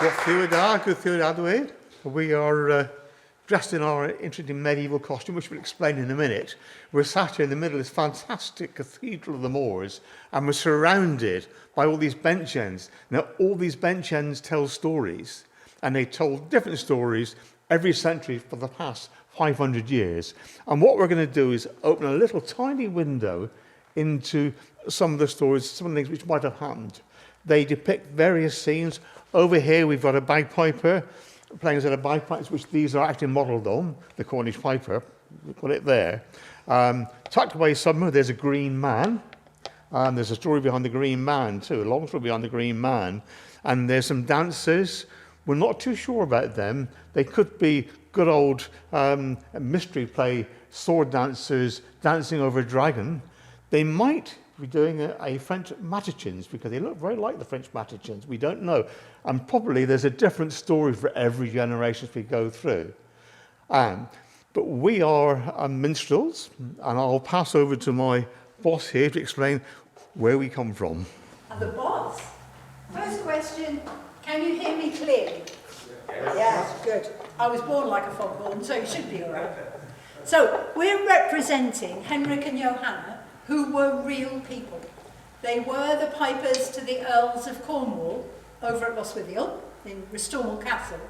Good dweud. We are dressed in our interesting medieval costume, which we'll explain in a minute. We're sat here in the middle of this fantastic Cathedral of the Moors, and we're surrounded by all these bench ends. Now, all these bench ends tell stories, and they told different stories every century for the past 500 years. And what we're going to do is open a little tiny window into some of the stories, some of the things which might have happened. They depict various scenes. Over here, we've got a bagpiper playing a set of bagpipes, which these are actually modelled on, the Cornish piper. We've got it there. Tucked away somewhere, there's a green man. There's a story behind the green man, too, a long story behind the green man. And there's some dancers. We're not too sure about them. They could be good old mystery play sword dancers dancing over a dragon. They might be doing a French matachins, because they look very like the French matachins. We don't know. And probably there's a different story for every generation as we go through. But we are minstrels, and I'll pass over to my boss here to explain where we come from. And the boss? First question, can you hear me clearly? Yes, good. I was born like a foghorn, so you should be all right. So we're representing Heric and Johanna, who were real people. They were the pipers to the Earls of Cornwall over at Loswithiel in Restormal Castle.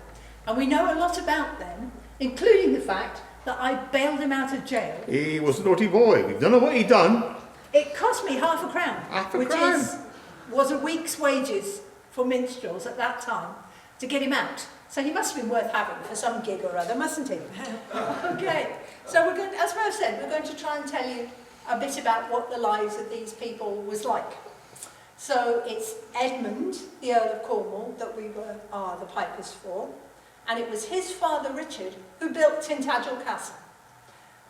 And we know a lot about them, including the fact that I bailed him out of jail. He was a naughty boy. We don't know what he'd done. It cost me £0.50, £0.50? was a week's wages for minstrels at that time to get him out. So he must have been worth having for some gig or other, mustn't he? Okay, so we're going, as Merv said, we're going to try and tell you a bit about what the lives of these people was like. So it's Edmund, the Earl of Cornwall, that we are the pipers for, and it was his father Richard who built Tintagel Castle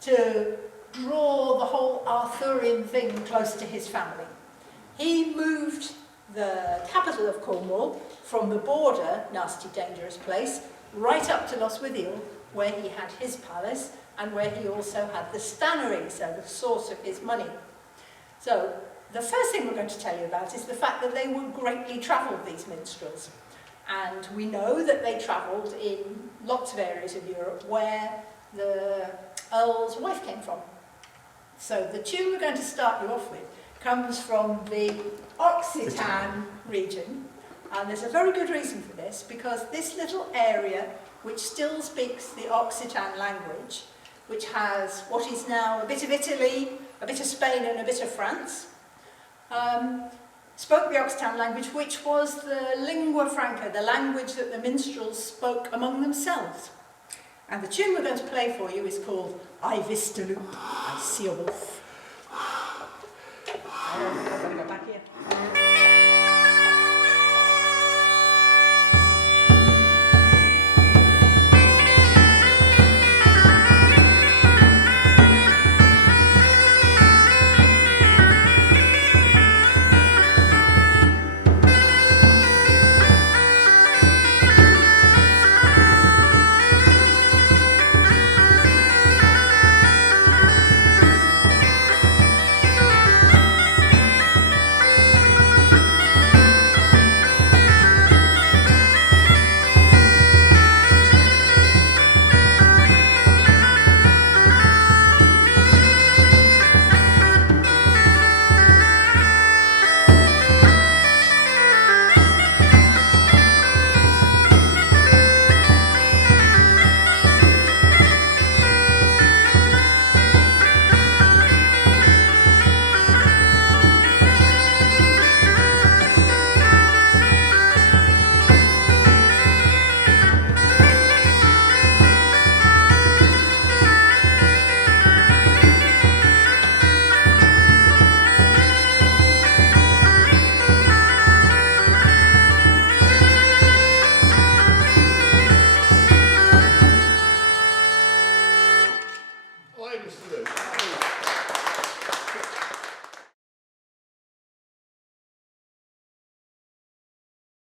to draw the whole Arthurian thing close to his family. He moved the capital of Cornwall from the border, nasty dangerous place, right up to Loswithiel, where he had his palace and where he also had the stannery, so the source of his money. So the first thing we're going to tell you about is the fact that they were greatly travelled, these minstrels. And we know that they travelled in lots of areas of Europe where the Earl's wife came from. So the tune we're going to start you off with comes from the Occitan region, and there's a very good reason for this, because this little area, which still speaks the Occitan language, which has what is now a bit of Italy, a bit of Spain and a bit of France, spoke the Occitan language, which was the lingua franca, the language that the minstrels spoke among themselves. And the tune we're going to play for you is called I Vist, Loup, I See a Wolf.